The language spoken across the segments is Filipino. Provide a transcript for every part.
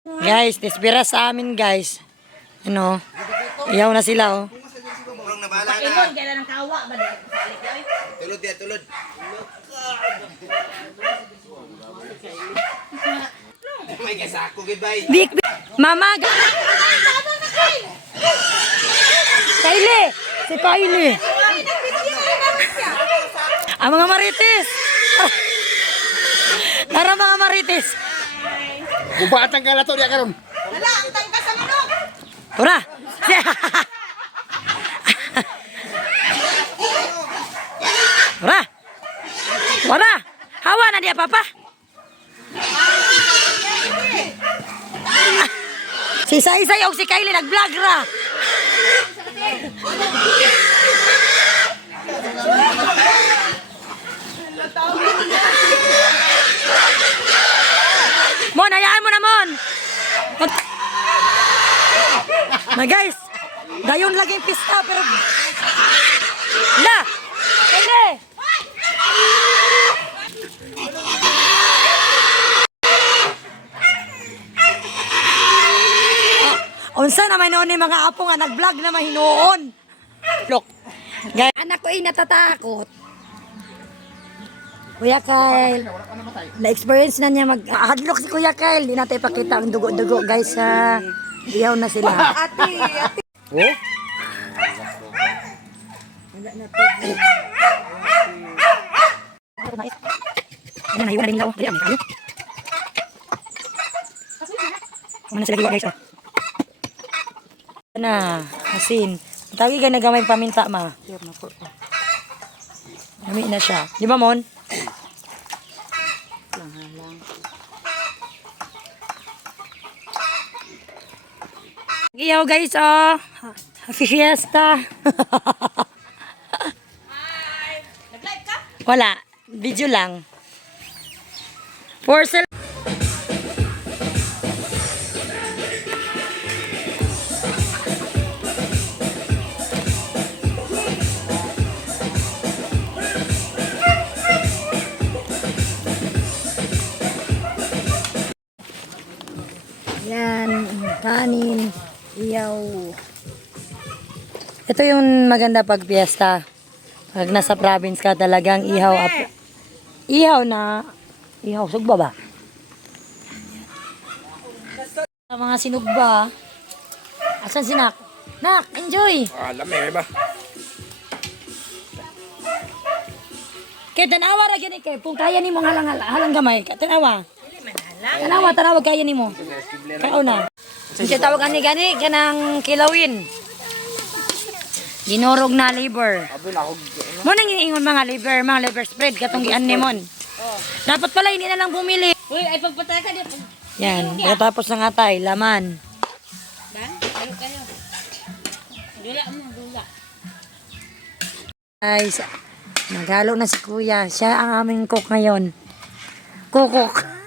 Guys, desperate sa amin guys. Ano? Iyaw na sila oh. Kurang na bala na. Ikon kaya ng kawa ba di? Tulod ya, tulod. May kasako gibay. Big, big. Mama. Kylie. Si Kylie. Ang mga marites. Tara mga marites. Bubatang ka na to, diya karon. Wala, ang tangka sa manok. Tura. Tura. Tura. Hawa na dia papa. Si Say o si Kylie nag-vlog ra. Mon, hayaan mo na, Mon. Na guys, dayon lagi yung pista pero la. Kylie. Unsa na may noon ni mga apo nga nag-vlog na mahinuon. Look. Guys, anak ko ay natatakot. Kuya Kyle, na-experience na niya mag-hadlock si Kuya Kyle. Di natin ipakita ang dugo-dugo guys sa iyaw na sila. Ate. Oh? Wala na to. Ano na yun na rin nila oh. Dali, may kayo. Ano na sila giwa guys oh. Na, asin. Tagi ka nagamay paminta ma. Nami na siya. Di ba Mon? Iyaw guys oh. Happy fiesta. Hi. Nag-live ka? Wala. Video lang. For sale. Yan, kanin, iyaw. Ito yung maganda pag piyesta. Pag nasa province ka talagang ihaw. Ihaw na, ihaw, sugba ba? Sa mga sinugba. Asan si Nak? Nak, enjoy! Alam eh, ba? Kaya tanawa ra gani kay kung kaya nimo halang gamay, tanawa. Tanawa kaya nimo. Kao na. Sige tawagan ni gani kanang kilawin. Ginurog na liver. Mo nang ingon mga liver spread katong gian nimon. Dapat pala hindi na lang bumili. Uy, ay pagpataka dito. Yan, tapos na nga tay, laman. Dan, ano kayo? Dula mo, dula. Guys, naghalo na si Kuya. Siya ang aming cook ngayon. Kukok.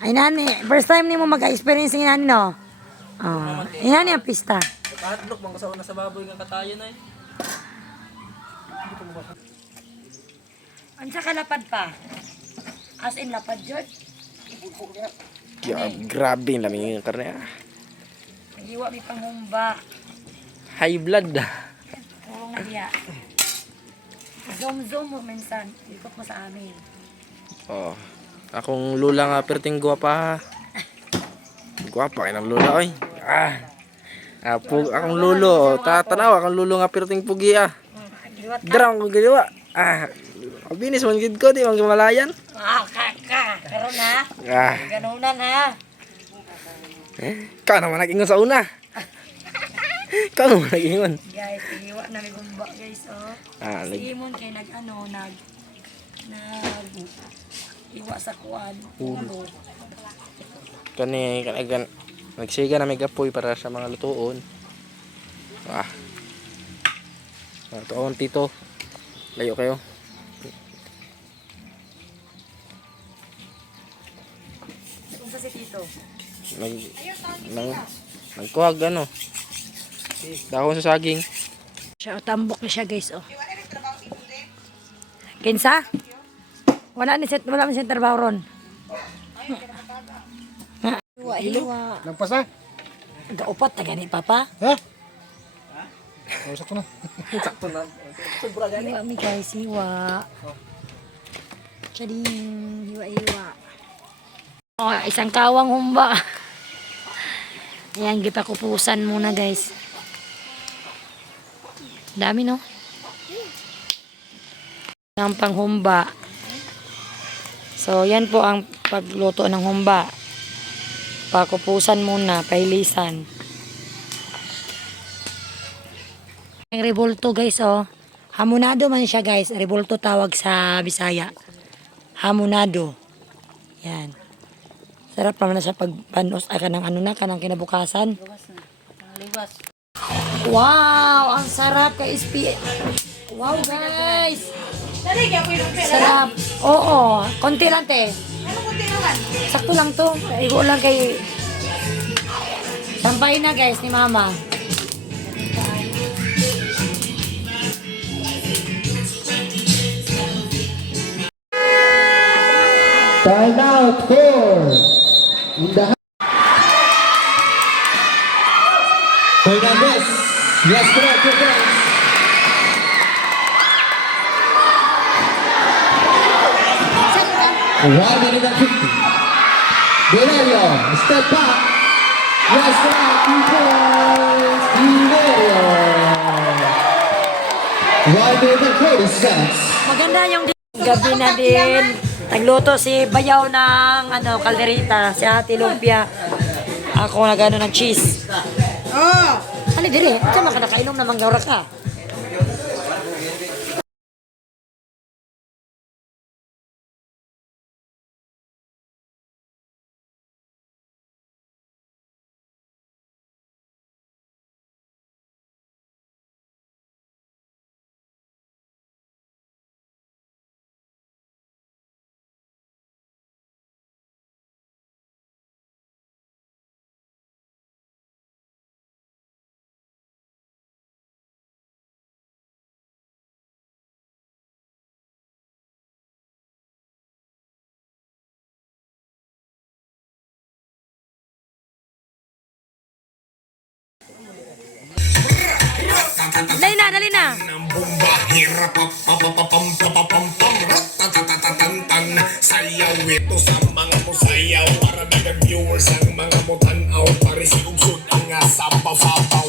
Ay nani, first time ni mo mag-experience ng nani no? Oh, inani ang pista. Kahadlok bang kasauna sa baboy nga katayo na eh. Ansa ka lapad pa? As in lapad, George? Grabe yung lamig yung karne. Nagiwa may panghumba. High blood. Purong na diya. Zoom mo minsan. Ikot mo sa amin. Oh. Akong lula nga perting guwapa. Guwapa kayo ng lula oy. Akong lulo. Tatanaw akong lulo nga perting pugi ah. Giwat ka. Drang ko ginawa. Binis man gid ko di man malayan. Kaka. Pero na. Ah, Ganunan ha. ka naman nag-ingon sa una. Ka naman nag-ingon. Guys, iwa na may gumba guys oh. Si Imon kay nag iwa sa kuan. Ulo. Kani kanagan nagsiga na may gapoy para sa mga lutuon. Tuon tito. Layo kayo. Kung sa si Tito. Nagkuhag ano. Dahon sa saging. Siya tambok na siya guys oh. Kinsa? Wala man siya trabaho ron. Hiwa. Nagpasa? Gaupat na gani, Papa. Ha? Oh, sakto na. Sakto na. Sobra gani. Hiwa mi guys, hiwa. Chading, hiwa. Oh, isang kawang humba. Ayan, kita kupusan muna guys. Dami no? Ang panghumba. So, yan po ang pagluto ng humba. Pakupusan muna, pahilisan. Ang revolto guys, oh. Hamonado man siya guys. Revolto tawag sa Bisaya. Hamonado. Yan. Sarap naman na sa pagpanos. Kanang ano na, kanang kinabukasan. Liwas. Wow! Ang sarap kay SP. Wow guys! Sarap. Oo. Konti lang te. Sakto lang to. Igo lang kay... Sampay na guys ni Mama. Time out for Fernandez. Yes, correct, correct. One minute and 50. Valerio, step back. Yes, correct, 2 points. Valerio. 1 minute and 40 seconds. Maganda yung gabi na din. Nagluto si Bayaw ng kalderita, si Ate Lumpia. Ako nagano ng cheese. Oh! Ano dire? Ito nakainom na manggawra ka. Dali na, dali na. Sayaw ito sa mga musayaw para dagang viewers ang mga mutanaw. Pare si Ugsod ang sabaw-sabaw.